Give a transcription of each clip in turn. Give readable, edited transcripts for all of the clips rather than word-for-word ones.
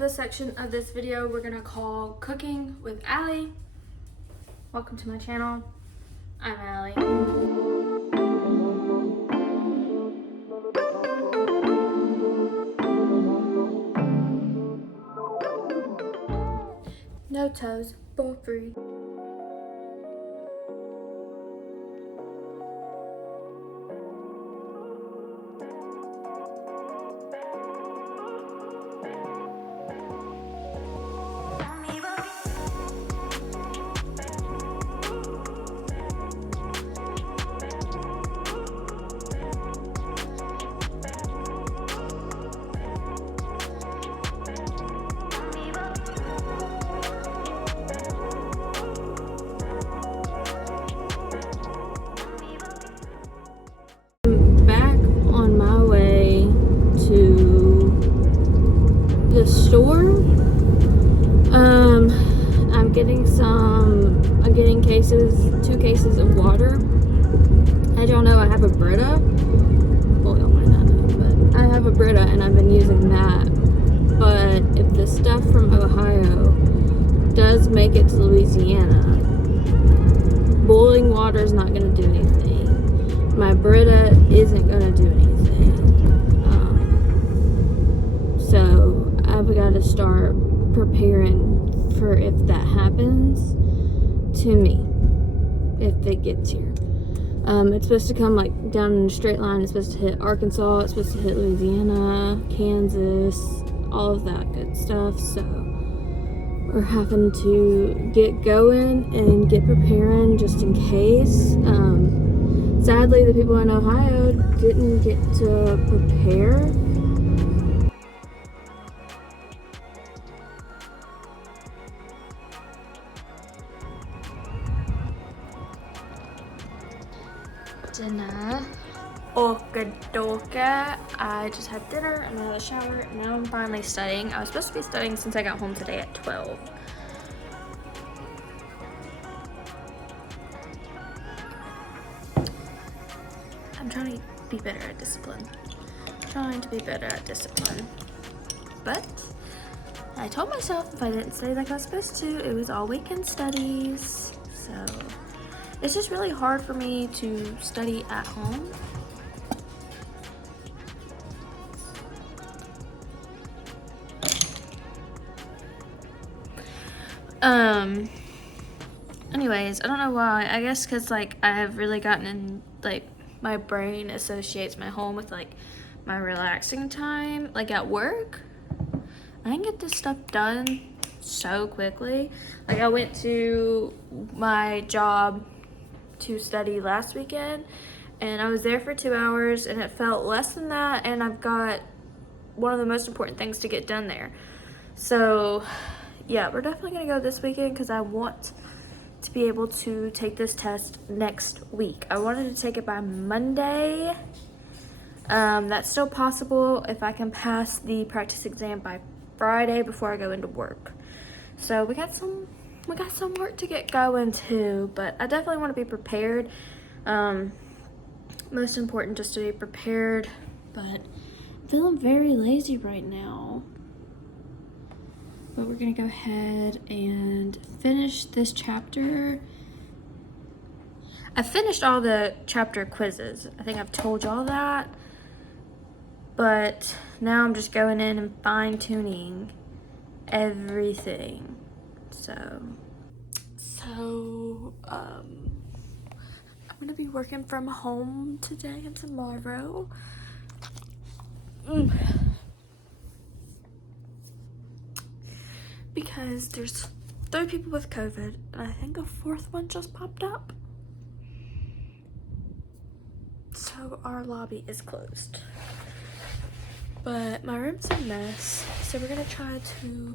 this section of this video we're gonna call Cooking with Allie. Welcome to my channel. I'm Allie. No toes, for free. Store. I'm getting two cases of water. As y'all know, I have a Brita. Well, y'all might not know, but I have a Brita and I've been using that. But if the stuff from Ohio does make it to Louisiana, boiling water is not going to do anything. My Brita isn't going to do anything. So I've got to start preparing for if that happens to me, if it gets here. It's supposed to come like down in a straight line. It's supposed to hit Arkansas. It's supposed to hit Louisiana, Kansas, all of that good stuff. So we're having to get going and get preparing just in case. Sadly, the people in Ohio didn't get to prepare. Dinner. Okadoka. I just had dinner and I had a shower and now I'm finally studying. I was supposed to be studying since I got home today at 12. I'm trying to be better at discipline. But I told myself if I didn't study like I was supposed to, it was all weekend studies. So it's just really hard for me to study at home. Anyways, I don't know why. I guess because like I have really gotten in, like my brain associates my home with like my relaxing time. Like at work, I can get this stuff done so quickly. Like I went to my job to study last weekend and I was there for 2 hours and it felt less than that, and I've got one of the most important things to get done there. So yeah, we're definitely gonna go this weekend because I want to be able to take this test next week. I wanted to take it by Monday. That's still possible if I can pass the practice exam by Friday before I go into work. So we got some work to get going too, but I definitely want to be prepared. Most important just to be prepared, but I'm feeling very lazy right now. But we're gonna go ahead and finish this chapter. I finished all the chapter quizzes. I think I've told y'all that, but now I'm just going in and fine-tuning everything. So I'm gonna be working from home today and tomorrow. Because there's 3 people with COVID and I think a 4th one just popped up. So our lobby is closed. But my room's a mess, so we're gonna try to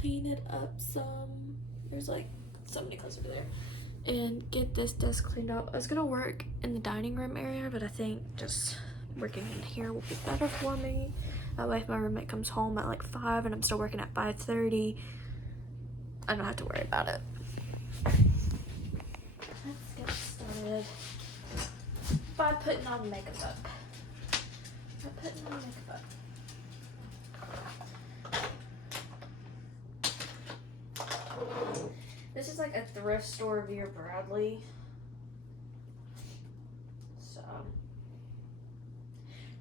clean it up some. There's like so many clothes over there. And get this desk cleaned up. I was gonna work in the dining room area, but I think just working in here will be better for me. That way if my roommate comes home at like 5 and I'm still working at 5:30, I don't have to worry about it. Let's get started by putting on makeup. is like a thrift store of Vera Bradley. So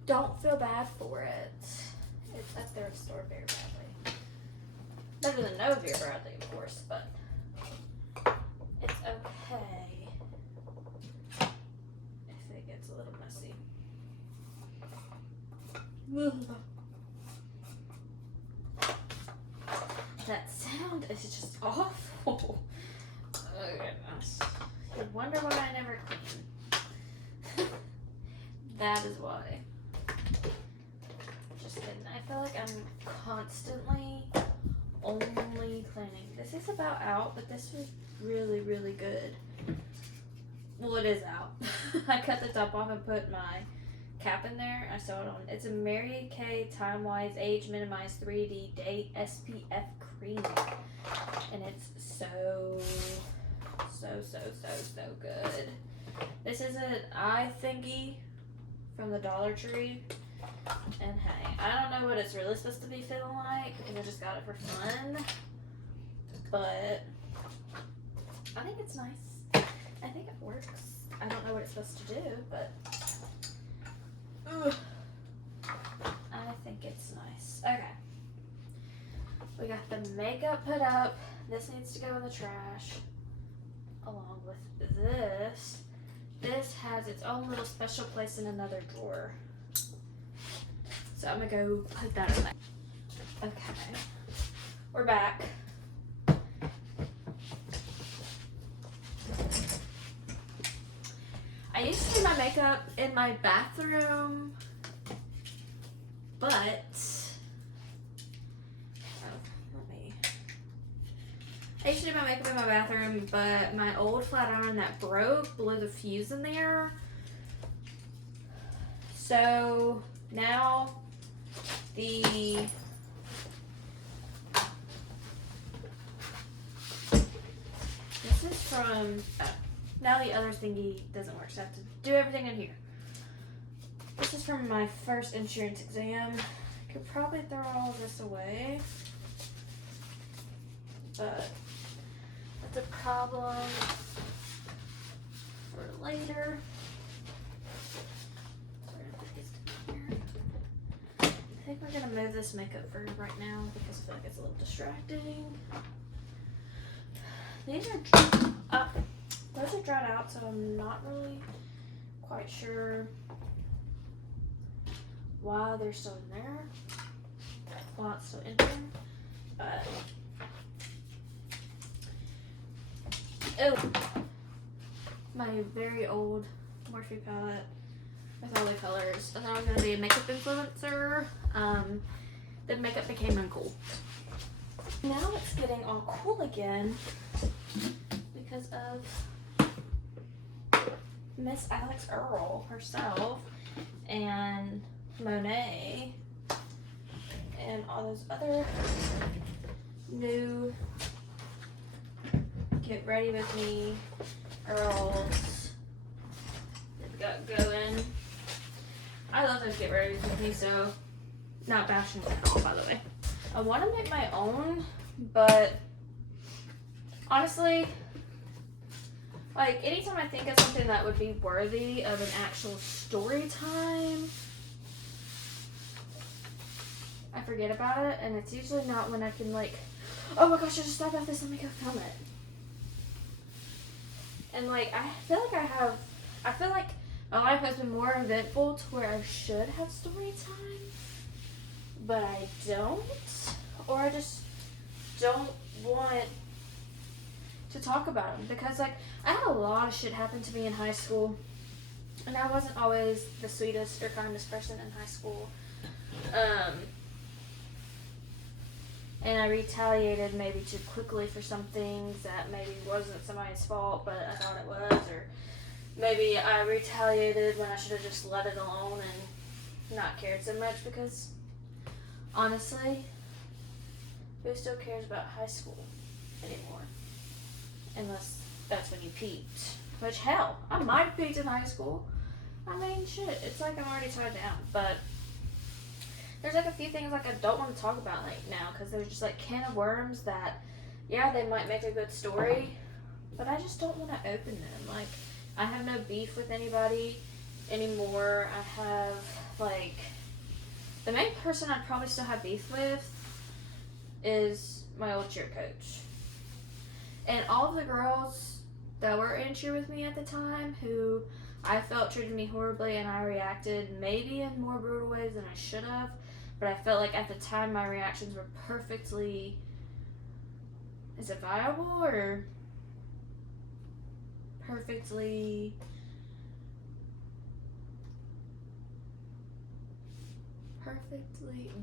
don't feel bad for it. It's a thrift store of Vera Bradley. Better than no Vera Bradley, of course, but it's okay if it gets a little messy. That sound is just awful. Oh goodness. You wonder why I never clean. That is why. Just kidding. I feel like I'm constantly only cleaning. This is about out, but this was really, really good. Well, it is out. I cut the top off and put my cap in there. I saw it on. It's a Mary Kay Time Wise Age Minimized 3D Date SPF Cream, and it's so good. This is an eye thingy from the Dollar Tree, and hey, I don't know what it's really supposed to be feeling like because I just got it for fun, but I think it's nice. I think it works. I don't know what it's supposed to do, but I think it's nice. Okay. We got the makeup put up. This needs to go in the trash. Along with this. This has its own little special place in another drawer. So I'm gonna go put that in there. Okay. We're back. I used to do my makeup in my bathroom, but I used to do my makeup in my bathroom, but my old flat iron that broke blew the fuse in there. So now this is from, now the other thingy doesn't work, so I have to do everything in here. This is from my first insurance exam. Could probably throw all of this away, but that's a problem for later. I think we're gonna move this makeup for right now because I feel like it's a little distracting. These are those are dried out, so I'm not really quite sure why they're still in there, why it's still in there, but oh, my very old Morphe palette with all the colors. I thought I was going to be a makeup influencer. Then makeup became uncool. Now it's getting all cool again because of Miss Alex Earl herself and Monet and all those other new Get Ready With Me Earls they've got going. I love those Get Ready With Me, so not bashing them at all, by the way. I want to make my own, but honestly, like anytime I think of something that would be worthy of an actual story time, I forget about it, and it's usually not when I can like, oh my gosh, I just thought about this, let me go film it. And like, I feel like my life has been more eventful to where I should have story time, but I don't, or I just don't want to talk about them because like I had a lot of shit happen to me in high school, and I wasn't always the sweetest or kindest person in high school. And I retaliated maybe too quickly for some things that maybe wasn't somebody's fault, but I thought it was, or maybe I retaliated when I should have just let it alone and not cared so much because honestly, who still cares about high school anymore? Unless that's when you peaked. Which, hell, I might have peaked in high school. I mean, shit, it's like I'm already tied down, but there's like a few things like I don't want to talk about like now because there's just like can of worms that, yeah, they might make a good story, but I just don't want to open them. Like, I have no beef with anybody anymore. I have, like, the main person I'd probably still have beef with is my old cheer coach. And all of the girls that were in cheer with me at the time who I felt treated me horribly, and I reacted maybe in more brutal ways than I should have, but I felt like at the time my reactions were perfectly, is it viable or perfectly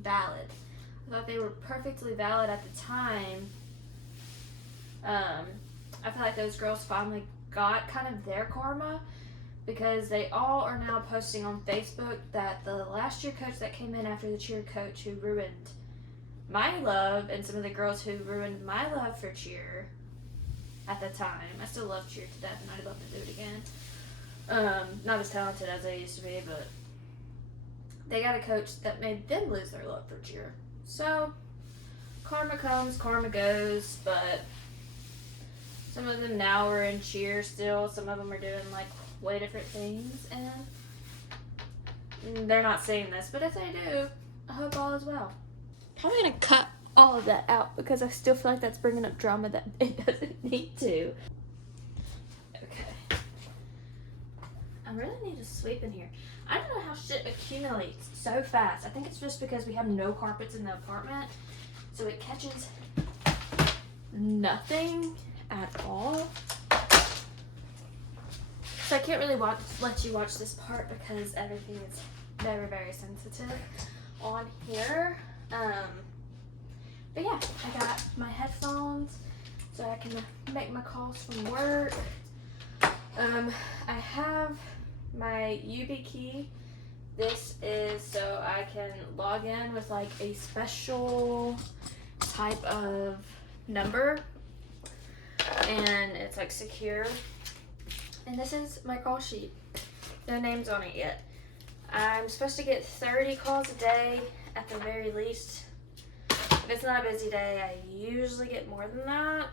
valid. I thought they were perfectly valid at the time. I feel like those girls finally got kind of their karma, because they all are now posting on Facebook that the last cheer coach that came in after the cheer coach who ruined my love, and some of the girls who ruined my love for cheer at the time. I still love cheer to death, and I'd love to do it again. Not as talented as I used to be, but they got a coach that made them lose their love for cheer. So, karma comes, karma goes, but some of them now are in cheer still. Some of them are doing, like, way different things, and they're not saying this, but if they do, I hope all is well. I'm gonna cut all of that out because I still feel like that's bringing up drama that it doesn't need to. Okay. I really need to sweep in here. I don't know how shit accumulates so fast. I think it's just because we have no carpets in the apartment, so it catches nothing at all. So I can't really let you watch this part because everything is very, very sensitive on here. But yeah, I got my headphones so I can make my calls from work. I have my YubiKey. This is so I can log in with like a special type of number, and it's like secure. And this is my call sheet. No names on it yet. I'm supposed to get 30 calls a day at the very least. If it's not a busy day, I usually get more than that.